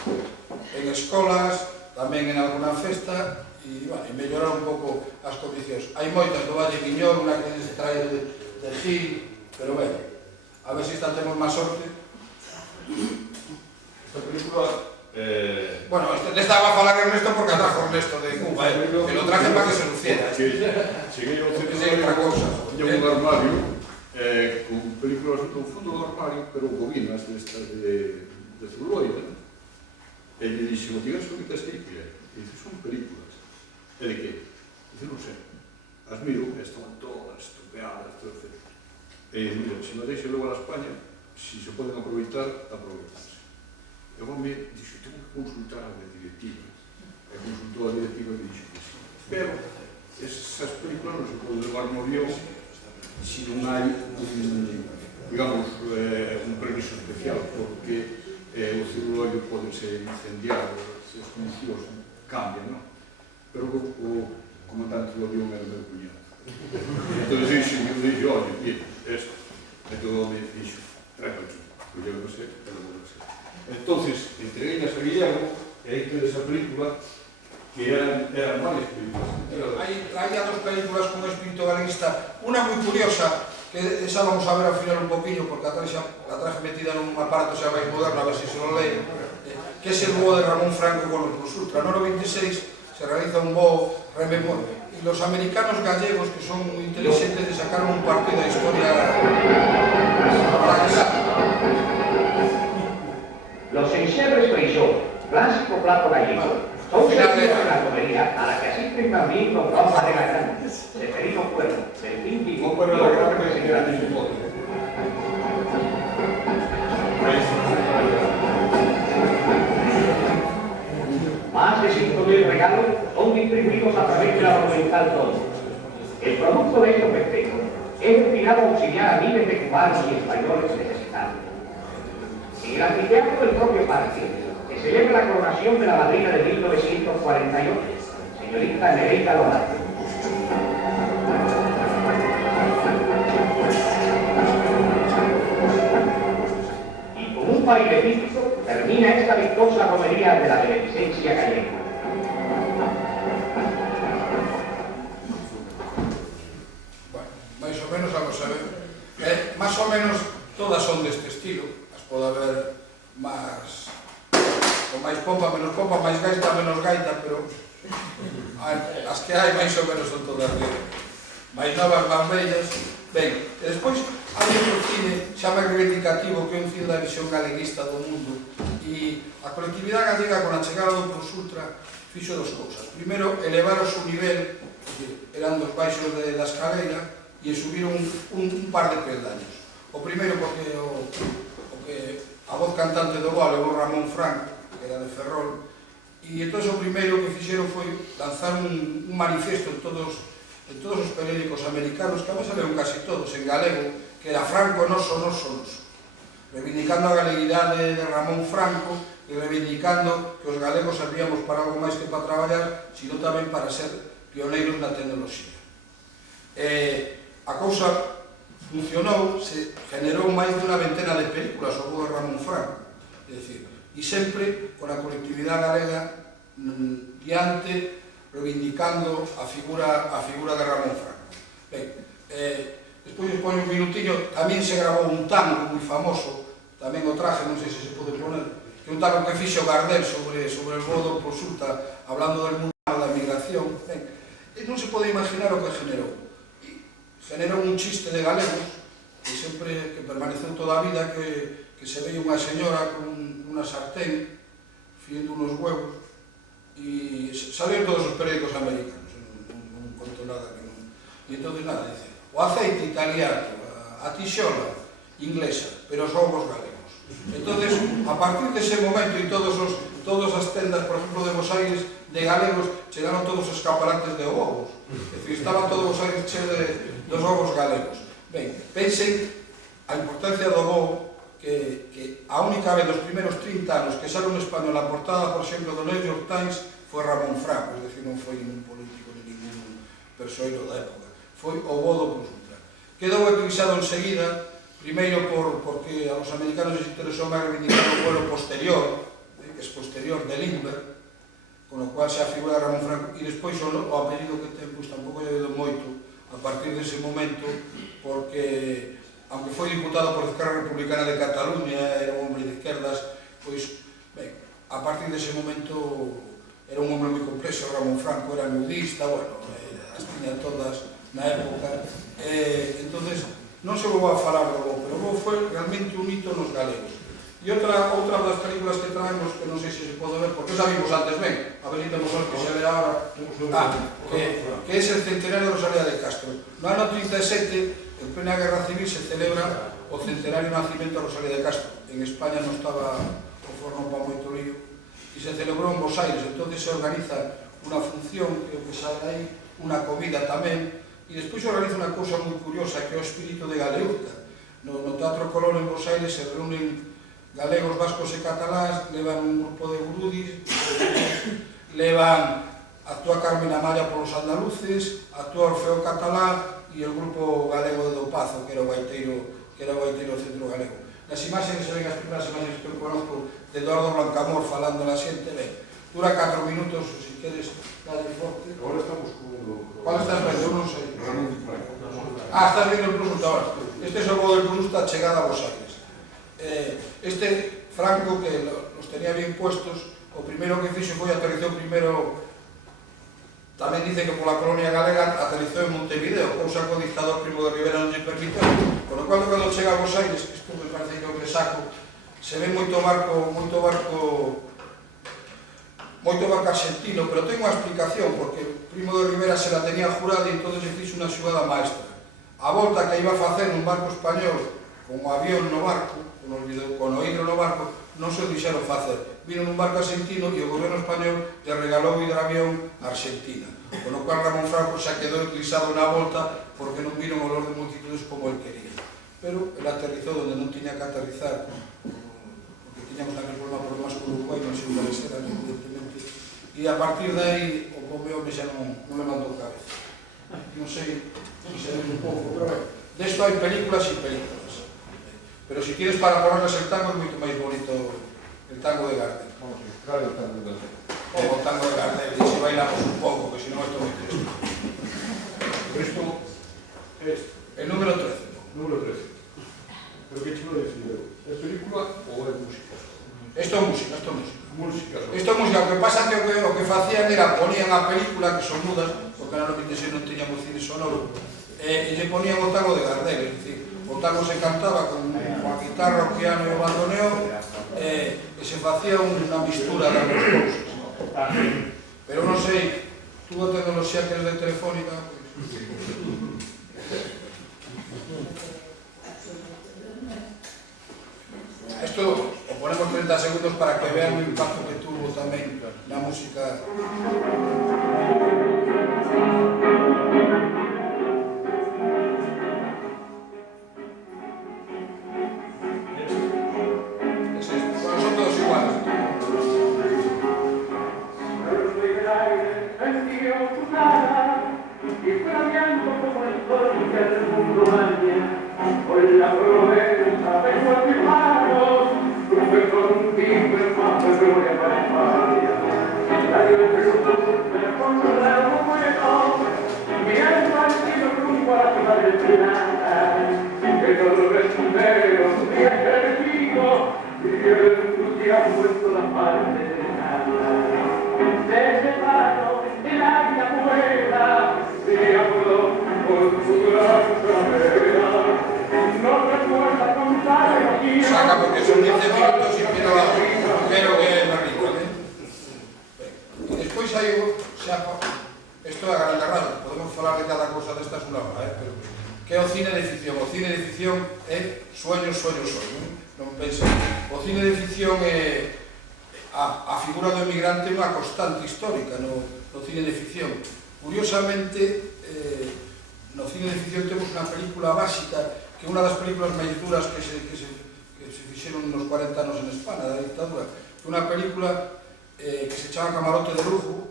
En escolas, tamén en alguna festa, e mellorar un pouco as condicións. Hai moitas do Valle Miñor, unha que se trae de Gil, pero ben, a ver se esta temos máis sorte. Esta película... Bueno, le estaba a falar Ernesto porque atrajo Ernesto de Cuba, que lo traje para que se luciera. Cheguei ao centro de outra cosa. Tiña un armario con películas no fondo do armario, pero bobinas destas de celuloide. E lle dixo, o tigas que quitas aí, que e dice, son películas. E de que? Dice, non sei. As miro, estaban todas estropeadas, todo, etc. E dice, mira, se non deixe logo a España, se se poden aproveitar, aproveitarse. E o home dixo, tengo que consultar a directiva. E consultou a directiva e dixo que sí. Pero esas películas non se poden levar no avión si non hai digamos, un permiso especial, porque o circuloio pode ser incendiado, se as condicións cambian, non? Pero o comandante do avión era o meu cuñado. Entón, eu dixo, olha, mira, esto, e todo me dixo, trae aquí, porque eu non sei, pero non sei. Entón, entreguei a Guillermo, e aí que esa película, que eran varias películas. Traía dos películas con un espíritu galeguista, una moi curiosa, que esa vamos a ver ao final un poquinho, porque a traje metida nun aparato xa máis moderno, a ver se lo lee, que es el voo de Ramón Franco con los Plus Ultra. No 96 se realiza un voo rememoria, y los americanos gallegos, que son muy inteligentes, le sacaron un partido de historia francesa. Los enxerres Feixó, clásico plato gallego, son servicios de la comería a la que asisten también los Gaumas de la Grande, Seferino Cuervo, Delfín Vigo, Bueno, la grande que se queda en su foto. Más de 5.000 regalos son distribuidos a través de la Monumental Todo. El producto de estos festejos es destinado a auxiliar a miles de cubanos y españoles necesitados. En el anfiteatro del propio parque se celebra la coronación de la madrina de 1948, señorita Nereida Lobato. Y con un baile típico termina esta vistosa romería de la beneficencia gallega. Bueno, máis ou menos a saber. Máis ou menos todas son deste estilo. As pode haber máis con máis pompa, menos pompa, máis gaita, menos gaita, pero as que hai máis ou menos son todas de máis novas, máis bellas. Ben, e despois hai outro cine xa máis reivindicativo, que é un cine da visión galeguista do mundo, e a colectividade gallega, con a chegada do Plus Ultra, fixo dos cousas. Primeiro, elevar o seu nivel, eran dos baixos da escalera, e subiron un par de peldaños. O primeiro, porque a voz cantante do voo levou Ramón Franco, que era de Ferrol, e entón o primeiro que fixeron foi lanzar un manifesto en todos os periódicos americanos, que a veces leron casi todos en galego, que era Franco noso, noso, noso, reivindicando a galeguidade de Ramón Franco e reivindicando que os galegos servíamos para algo máis que para traballar, sino tamén para ser pioneiros na tecnoloxía. A cousa funcionou, se generou máis de unha ventena de películas ao voo de Ramón Franco, é dicir, e sempre con a colectividade galega diante, reivindicando a figura de Ramón Franco. Ben, despois os poño un minutinho, tamén se grabou un tango moi famoso, tamén o traje, non sei se pode poner, que é un tango que fixo Gardel sobre o voo do Plus Ultra, hablando del mundo da migración. Ben, non se pode imaginar o que generou. Generou un chiste de galegos, que permaneceu toda a vida, que se veía unha señora con unha sartén fiendo unos huevos, e salieron todos os periódicos americanos, non conto nada que non. E entón nada, dice, o aceite italiano, a tixola inglesa, pero os ovos galegos. Entón, a partir dese momento, e todas as tendas, por exemplo, de Bos Aires, de galegos, chegaron todos os escaparates de ovos. É dicir, estaban todos Bos Aires cheos dos ovos galegos. Ben, pensen a importancia do ovo, que a única vez dos primeiros 30 anos que sale un español a portada, por exemplo, do New York Times, foi Ramón Franco, é dicir, non foi ningún político ni ningún persoeiro da época, foi o voo do Plus Ultra. Quedou eclipsado enseguida, primeiro porque aos americanos les interesou máis reivindicar o vuelo posterior, que é posterior de Lindbergh, con o cual xa figura Ramón Franco, e despois o apelido que ten, pois tampouco lle deu moito a partir dese momento, porque aunque foi diputado por Esquerra Republicana de Cataluña, era un hombre de izquierdas, pois, ben, a partir dese momento era un hombre moi complexo. Ramón Franco era nudista, bueno, as tiña todas na época, entonces non se vou a falar do voo, pero o voo foi realmente un hito nos galegos. E outra das películas que traemos, que non sei se se pode ver, porque xa vimos antes, ben, a ver si temos que se ve ahora, que é el centenario de Rosalía de Castro. No ano 37, en plena Guerra Civil, se celebra o centenario de nacimiento de Rosalía de Castro. En España non estaba o forno para moito lío, e se celebrou en Bos Aires. Entón se organiza unha función, creo que sale aí, unha comida tamén, E despois organiza unha cousa moi curiosa que é o espírito de Galeuzca. No Teatro Colón en Bos Aires se reúnen galegos, vascos e cataláns, levan un grupo de gurudis, levan, actúa Carmen Amaya polos andaluces, actúa Orfeo Catalá e o grupo galego de Do Pazo, que era o gaiteiro do centro galego. Nas imaxes se ven as primeras imaxes que eu conozco de Eduardo Blancamor falando na xente, ben, dura 4 minutos, se queres, dale forte. Agora estamos con... Cual estás vendo? Eu non sei. Estás vendo el Plus ahora. Este é o voo del Plus da chegada a Bos Aires. Este Franco, que los tenía bien puestos, o primeiro que fixo foi aterrizou primeiro, tamén dice que pola colonia galega aterrizou en Montevideo, cousa que o dictador Primo de Rivera non lle permitiu. Por lo cual, cando chega a Bos Aires, que isto me parece que é o que saco, se ve moito barco argentino, pero ten unha explicación, porque Primo de Rivera se la tenía jurada e entón se fixo unha xugada maestra. A volta que iba a facer nun barco español, con o avión no barco, con o hidro no barco, non se o dixeron facer. Vino nun barco argentino e o goberno español lle regalou o hidroavión a Argentina. Con o cual Ramón Franco xa quedou eclipsado na volta porque non viron olor de multitudes como el quería. Pero el aterrizou onde non tiña que aterrizar, porque tiñamos aquel problemas con Uruguai, non se interesera, evidentemente. E a partir de aí, o pobre home xa non levantou cabeza. Non sei se ven un pouco, pero ben, desto hai películas e películas. Pero si tienes para ponerles el tango, es mucho más bonito el tango de Gardel. Vamos a buscar el tango de Gardel. O el tango de Gardel, y si bailamos un poco, que si no esto es muy triste. Esto es El número 13. número 13. Pero que chico decir, ¿es película o es música? Esto es música, esto es música. Música. Esto es música, lo que pasa es que lo que facían era ponían a película, que son mudas, porque en el 96 non teníamos cine sonoro, e lle ponían o tango de Gardel, es decir, o tango se cantaba con a guitarra, o piano e o bandoneón, e se facía unha mistura das dos cousas. Pero non sei, tú a tecnoloxía que es de Telefónica, esto o ponemos 30 segundos para que vean o impacto que tuvo tamén na música. Son todos iguales. Y flameando como el sol que el mundo baña, con la promesa de sus hermanos, tuve con un timbre más de gloria para España. La dio el fruto, me pongo la bueno, mirando al cielo rumbo a la ciudad del final, que todos los responderos de ejército, y el entusiasmo en todas partes de nada. Desde Paro, el águila vuela, se acordó con su gran carrera. No recuerda contar aquí. Saca porque son 15 minutos y quiero que es más rico, ¿eh? Y despois hai isto é a grande rata, podemos falar de cada cosa destas unha hora, pero que é o cine de ficción? O cine de ficción é sueño, non pensa. O cine de ficción é a figura do emigrante é unha constante histórica no cine de ficción. Curiosamente, no cine de ficción temos unha película básica que é unha das películas máis duras que se fixeron nos 40 anos en España, da dictadura, que é unha película que se chama Camarote de lujo,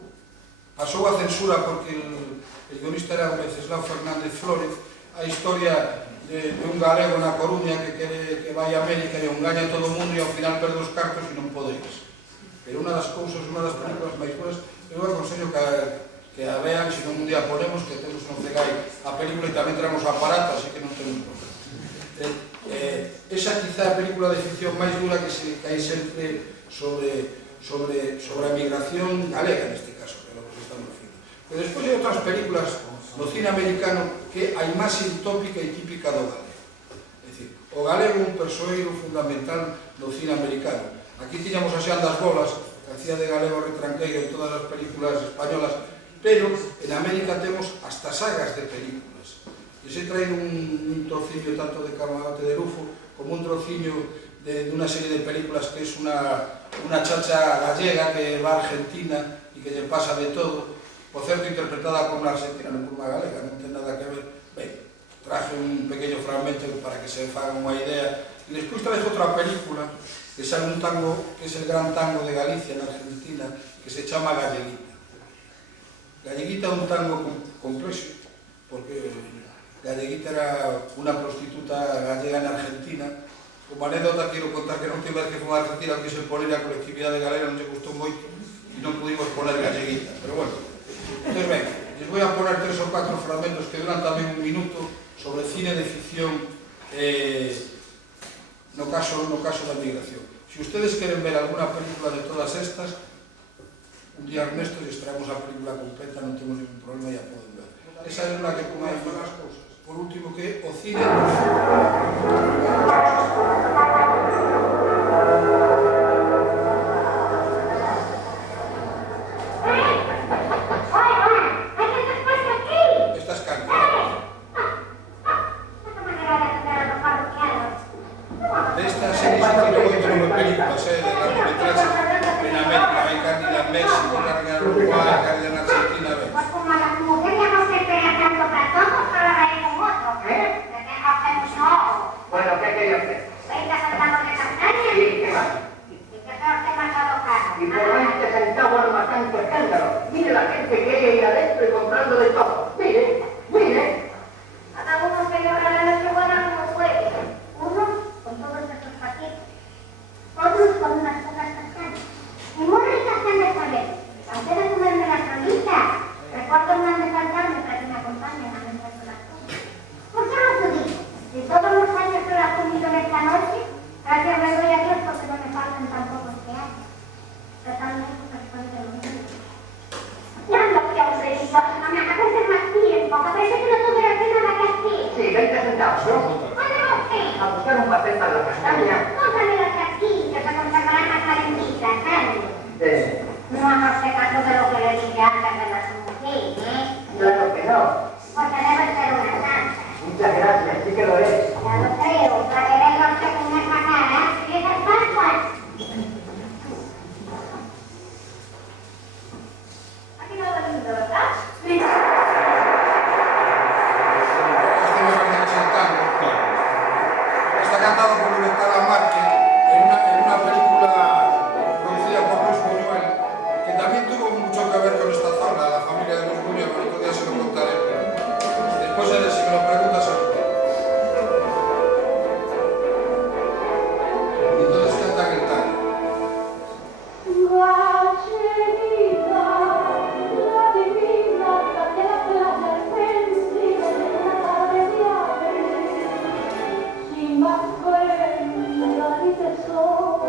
pasou a censura porque el guionista era Wenceslao Fernández Flórez, a historia de un galego na Coruña que vai a América e engaña a todo o mundo e ao final perde os cartos e non pode ir. Pero unha das cousas, unha das películas máis duras, eu aconsello que a vean, se non un día ponemos, que temos no Cegai a película e tamén traemos o aparato, así que non temos problema. Esa quizá a película de ficción máis dura que se cae sempre sobre a emigración galega, neste caso, que é o que se está dicindo. Pero despois hai outras películas no cine americano que a imaxe utópica e típica do galego. É dicir, o galego é un persoeiro fundamental no cine americano. Aquí tiñamos a Xan das Bolas, que hacía de galego retranqueiro en todas as películas españolas, pero en América temos hasta sagas de películas. E se trae un trociño tanto de Camarote de Lujo como un trociño de unha serie de películas que é unha chacha gallega que va a Argentina e que lle pasa de todo. por certo interpretada por unha argentina, non por unha galega, non ten nada que ver. Ben, traje un pequeño fragmento para que se fagan unha idea, e despois traje outra película que sale un tango, que é el gran tango de Galicia, en Argentina, que se chama Galleguita. Galleguita é un tango complexo, porque Galleguita era unha prostituta gallega en Argentina. Como anécdota quiero contar que non tive que foi a Argentina que se poner a colectividade galega, non se gustou moito e non pudimos poner Galleguita, pero bueno. Entón, ben, les voy a poner 3 ou 4 fragmentos que duran tamén un minuto sobre cine de ficción no caso da migración. Se ustedes queren ver alguna película de todas estas, un día Ernesto les traemos a película completa, non temos ningún problema, ya poden ver. Esa é unha que como hai as cousas. Por último, que o cine estas cantas. De estas series se tiro moito nome películas, de largometraxes en América, hai Cándida en México, Cándida en Uruguay, Cándida en Argentina, ben. Pues como las mujeres no se esperan tanto para todos, solo hay con otro. ¿De qué hacemos no? Bueno, ¿qué quería hacer? ¿Veis saltando de castaña? Sí, ¿qué más? ¿Y qué tal te has dado caro? Y por 20 centavos no más tanto escándalo. Mire la gente que hay ahí adentro y comprando de todo. Mire, mire. Cada uno celebra la noche buena como puede. Unos con todos esos paquetes, otros con unas pocas castañas. Y muy ricas castañas también. Antes de comerme las solitas, recuerdo no han de faltar mientras que me acompañan a vender las cosas. ¿Por qué no te digo? De todos los años que lo has comido en esta noche, gracias le doy a Dios porque no me faltan tampoco este año. Totalmente después de lo mismo. Ya no quiero Alfredito, no me hagas más tiempo, que parece que no tuviera que nada que hacer. Sí, 20 centavos, ¿no? ¿Dónde vas a ir? A buscar un papel para la castaña. Cómprame los chasquitos, se conservarán más calentitas, ¿sabes? No hagas caso de lo que le dije antes de las mujeres, ¿eh? Claro que no. Porque debe ser una santa. Muchas gracias, sí que lo es. Ya lo creo, para que venga usted con esa cara, y esas pascuas. Aquí no lo lindo, ¿verdad? Sí. Este me parece que es el tango. Está cantado por Libertad Lamarque en una película producida por Luis Buñuel, que también tuvo mucho que ver con esta zona, la familia de Luis Buñuel, pero otro día se lo contaré. Después, si me lo preguntas, se lo contaré. Y entonces cantan el tango. Galleguita, la divina, de la playa sensible de la tarde de abril, sin más cuenta ni tesoro.